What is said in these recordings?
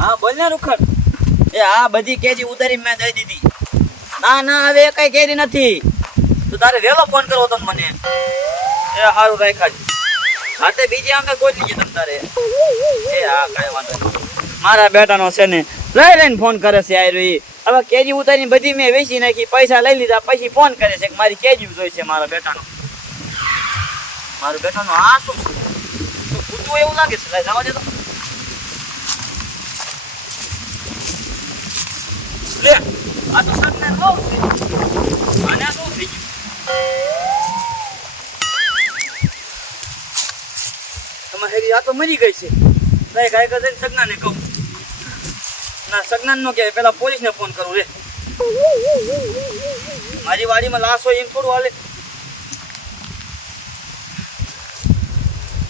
હા બોલ ને રૂખડ. એ આ બધી કેરી ઉતારી મેં દઈ દીધી. ના હવે કઈ કેરી નથી. તો તારે વેલો ફોન કરવો તો મને. એ હારું રાખ્યા છે. હા તે બીજી અમે ગોતી છે તમ તારે. એ હા કાંઈ વાંધો નહીં. મારા બેટાનો છે ને લઈને ફોન કરે છે આ રહી. હવે કેરી ઉતારીને બધી મેં વેચી નાખી, પૈસા લઈ લીધા, પછી ફોન કરે છે કે મારી કેરી જોઈ છે મારા બેટાનો. મારું બેટાનો આ શું છે? તો કૂતરું એવું લાગે છે. લઈ જવા દે તો. લે આ તો સગને બહુ છે. આને શું થઈ ગયું? તમારી આ તો મરી ગઈ છે. લઈ ગાય કરીને સગનાને કહું. ના સગનાન નો કહેવાય, પેલા પોલીસને ફોન કરું રે. મારી વાડીમાં લાશ હોય એમ થોડું હાલે.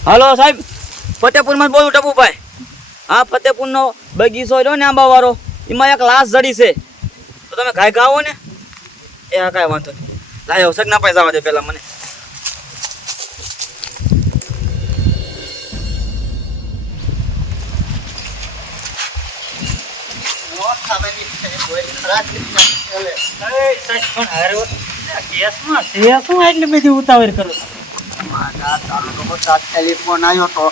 હાલો સાહેબ, ફતેપુરમાં બોલું ટપુભાઈ. હા ફતેપુરનો બગીચો રહ્યો ને આંબા વાળો, એમાં એક લાશ જડી છે. તો તમે ગાય ગાવો ને. એ હા કાંઈ વાંધો નહીં. લાયો સગના પાસે જવા દે પેલા મને. ઉતાવળ કરો ફોન આવ્યો તો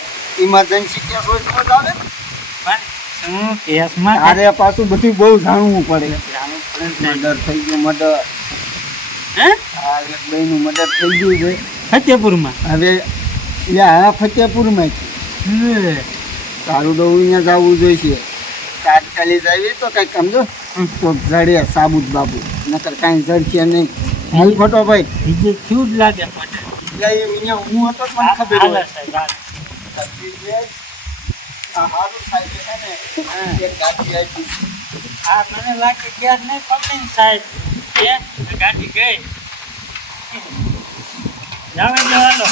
ઇમરજન્સી કેસ હોય તો જ આવે. શું કેસમાં? અરે પાછું બધું બહુ જાણવું પડે. મર્ડર થઈ ગયું, મર્ડર. હે આ એક બેનું મર્ડર થઈ ગયું છે ફતેપુરમાં. હવે યા ફતેપુરમાં છે. તારું તો અહીંયા જવું જોઈશે. તાત્કાલિક આવી તો કંઈક સમજો તો જડે સાબુત બાબુ, નકર કાંઈ જડશે નહીં. હાલ ફોટો ભાઈ બીજે શું જ લાગે મને. અહીંયા હું હતો જ મને ખબર હોય. આ હારું સાહેબ છે ને, એક ગાડી આવી. આ મને લાગે ક્યાર નહીં પકડી ને સાહેબ. એ ગાડી ગઈ. જાવે જવાનો.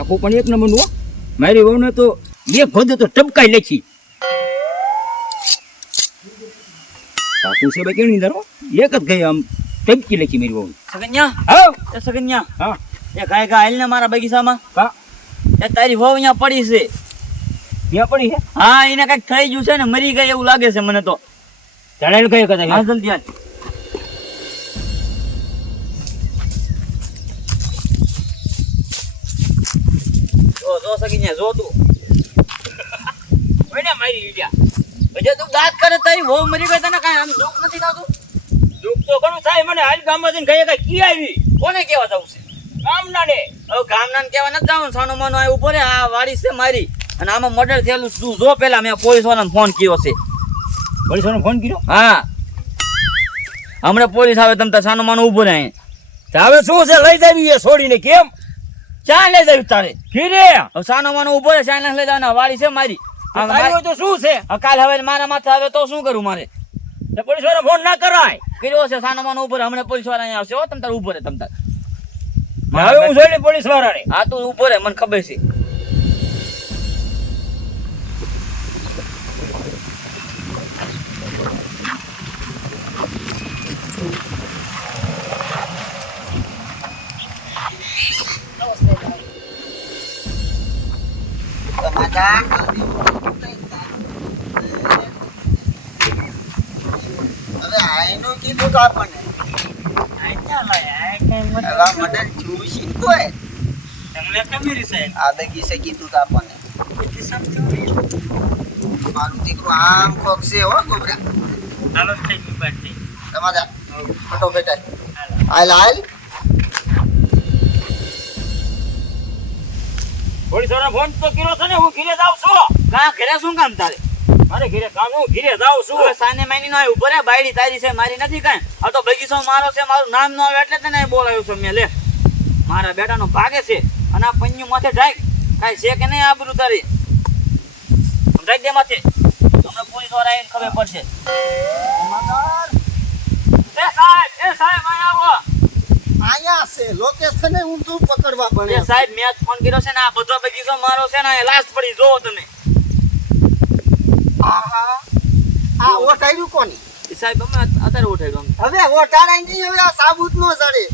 આખું પણ એક નંબર નું. મારી વહુને તો બે ખોદે તો ટપકાઈ લેખી. સાકુ છે ભાઈ કેવી ધરો એક જ ગઈ આમ ટપકી લેખી મારી વહુ. સગન્યા, હા એ સગન્યા, હા એ ગાય ગા હાલ ને મારા બગીચામાં. કા એ તારી વહુ અહીંયા પડી છે. ક્યાં પડી છે? હા એને કઈક થઈ ગયું છે ને, મરી ગઈ એવું લાગે છે મને તો. ચડાયેલું કઈ કદાચ. હા જલ્દી હાલ. જો સગન્યા જો તું. કોઈને મારી લીધા? પછી તું દાંત કરે તારી વહુ મરી ગઈ, તને કાંઈ આમ દુઃખ નથી થતું? દુઃખ તો ઘણું થાય મને. હાલ ગામમાં જઈને કઈ કઈ કી આવી કોને કેવા જવું છે? ગામના ને. હવે ગામના ને કેવા નથી જવાનું. સાનો માનો આ ઉપર આ વાડી છે મારી, અને આમાં મર્ડર થયેલું તું જો. પેલા મેં પોલીસ વાળાને ફોન કર્યો છે. પોલીસવાળાને ફોન કર્યો? હા હમણાં પોલીસ આવે, તમ તાર સાનો માનો ઉભો રહે. તો હવે શું છે લઈ જાવી એ છોડીને? કેમ ચા લઈ જાય તારે? ફીરે હવે સાનો માનો ઉભો રહે, ચા લઈ જવાના. વાડી છે મારી. આવ્યો તો શું છે? કાલ હવે મારા માથે આવે તો શું કરું મારે? તો પોલીસવાળાને ફોન ના કરાય. કર્યો છે સાનો માનો ઉભો રહે. હમણાં પોલીસ વાળા અહીંયા આવશે. હો તમ તાર ઉભો રહે તમ તાર. હવે હું જોઈ પોલીસવાળાને. હા તું ઉભો રહે, મને ખબર છે. હવે આઈનું કીધું તો આપણને આ ક્યાં લાયા? આ કઈ મતલબ હવે મર્ડર થયું છે કોઈ તમને ખબર છે? આ બગીચે કીધું તો આપણને. બધી સમજો. મારું દીકરું આમ કોક છે હો ગોબરા. હાલો થઈ ગયું બાકી. તમારા ફોટો બેટા હાલો. હાલ હાલ. પોલીસવાળાને ફોન તો કર્યો છે ને. હું ઘીરે જાઉં છું. કા ઘરે શું કામ તારે? મારે ઘીરે કામ. હું ઘીરે જાઉં છું. હવે સાને માની નો ઉભો રહે. બાયડી તારી છે, મારી નથી કાંઈ. આ તો બગીચો મારો છે, મારું નામ નો આવે એટલે તને બોલાવ્યો છું મેં. લે મારા બેટાનો ભાગે છે, અને આ પન્યું માથે ઢાક. કાંઈ છે કે નહીં આબરૂ તારી? ઢાક દે માથે. તમને પોલીસ વાળા આવીને ખબર પડશે. એ સાહેબ અહીં આવો. આયા છે લોકેશન ઊંધું પકડવા એ પડે. સાહેબ મેં ફોન કર્યો છે ને, આ બધો બગીચો મારો છે ને, લાશ પડી જોવો તમે. આ ઓટ આવ્યું કોની? સાહેબ અમે અત્યારે ઉઠાડ્યું અમે. હવે ઓટાડાય નહીં, હવે આ સાબુત નો ચડે.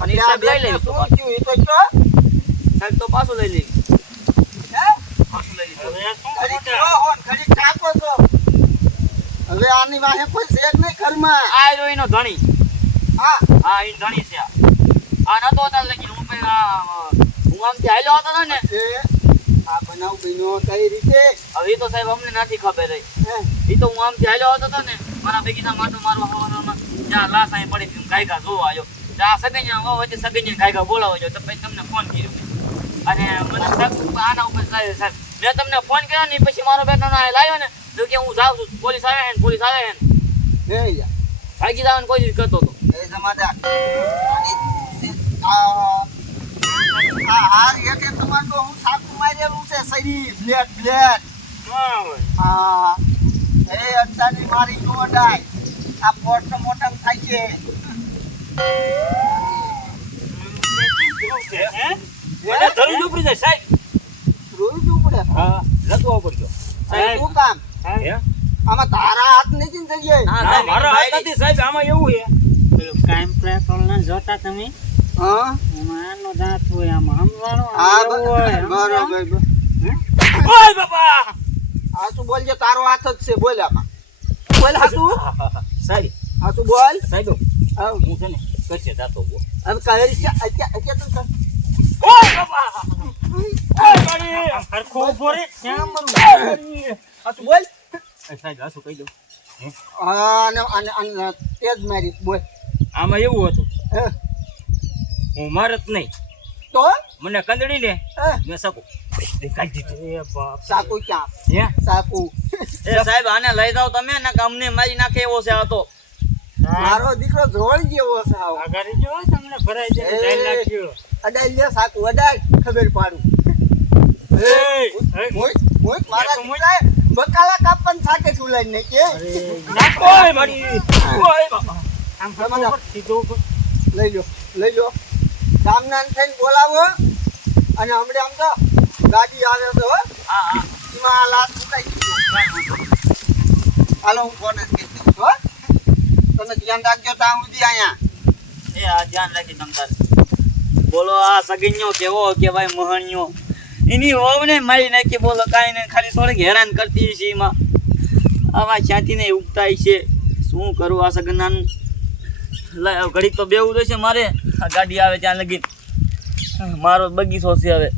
અને ઈ સાહેબ લઈ લેવી તો શું થયું એ તો કહો. સાહેબ તો પાછું લઈ લેવી. હે? પાછું લઈ લીધું. હવે શું ઘડીક ખોટા? રહો હો ને ઘડીક ટાંકો છો. હવે આની વાહે કોઈ છે જ નહીં ઘરમાં. આ રહ્યો એનો ધણી. હા હા ઈ ધણી છે આ નતો હતા લેકિન હું હું આમથી હાલ્યો હતો ને એ આ બનાવ બન્યો કઈ રીતે? હવે ઈ તો સાહેબ અમને નથી ખબર રહી. હે? ઈ તો હું આમથી હાલ્યો હતો ને મારા ભેગીના માટો મારવા હવારમાં ત્યાં લાશ અહીં પડી હતી ગાયકા જોવા આવ્યો ત્યાં સગૈયા વચ્ચે સગૈયા ગાયકા બોલાવો છો તો પછી તમને ફોન કર્યો અને મને સાહેબ આના ઉપર સાહેબ મેં તમને ફોન કર્યો ને પછી મારો બેટો લાવ્યો ને તો કે હું જાઉં છું પોલીસ આવે હે ને પોલીસ આવે હે ને હે યાર. ભાગી જવાની કોશિશ કરતો હતો. એ જમાદાર આ એક તમારે તો હું સાકું મારેલું છે શરીર બ્લેડ બ્લેડ. ના હોય. હા એ અડતાની મારી નો અડાય. આ પોટ મોટમ થાય છે. શું છે, હે? મને ધરું ઉપડી જાય સાહેબ. રોઈ જવું પડે. હા લખવો પડજો. સાહેબ શું કામ? હે? આમાં તારા હાથ નથી ને જઈએ. ના, ના, સાહેબ, મારા ભાઈ હાથ નથી સાહેબ, આમાં એવું છે. પેલું કાયમ પેટ્રોલને જોતા તમે હા એમાં આનો દાંત હોય આમાં સમજાણો હા એવું હોય, બરોબર. ઓય બાપા. હા શું બોલજો, તારો હાથ જ છે. બોલ આમાં બોલ હાથું. સાહેબ હાથું બોલ. સાહેબ હા હું છે ને કશે જાતો હું. હવે કહે છે અત્યારે તો કર. ઓય બાપા. ઓય બાડી. આમ હરખું ઊભો રે ક્યાં મરું? હાથું બોલ. સાહેબ હાસુ કહી દો. અને અને અને તેજ મારી બોલ. આમાં એવું હતું હે હું મારત નહીં તો મને કંદડી ને હે મેં સાકુ કાઢી દીધું. એ બાપ સાકુ ક્યાં? હે સાકુ એ સાહેબ આને લઈ જાઓ તમે ને કે અમને મારી નાખે એવો છે આ તો. મારો દીકરો ધોળ જેવો છે આવો. આગળ જો તમને ભરાઈ જાય એ. ઢાઈ નાખ્યો. અડાઈ લે સાકુ અડાઈ ખબર પાડું. એ, મોય મોય મારા દીકરાએ બકાલા કાપન સાકે સુલાઈ ને કે ઓય મારી. ઓય બાપા. આમ હરખું ઉપર, સીધો ઉપર. લઈ લો ગામના થઈને બોલાવો અને હમણાં આમ તો ગાડી આવે છે હો. હા હા એમાં આ લાશ મુકાઈ દીધો. હાલો હું ફોન જ કરી દઉં છું, હો. તમે ધ્યાન રાખજો ત્યાં સુધી અહીંયા. એ આ ધ્યાન રાખી તમ તારે. બોલો આ સગીન્યો કેવો કેવાય મહણ્યો એની વહુને મારી નાખી બોલો કાંઈ નહીં ખાલી થોડીક હેરાન કરતી છે એમાં આવા ક્યાંથી ને ઉગતાય છે શું કરું આ સગનાનું ઘડીક તો બેવું જોઈશે મારે આ ગાડી આવે ત્યાં લગી મારો બગીચો છે હવે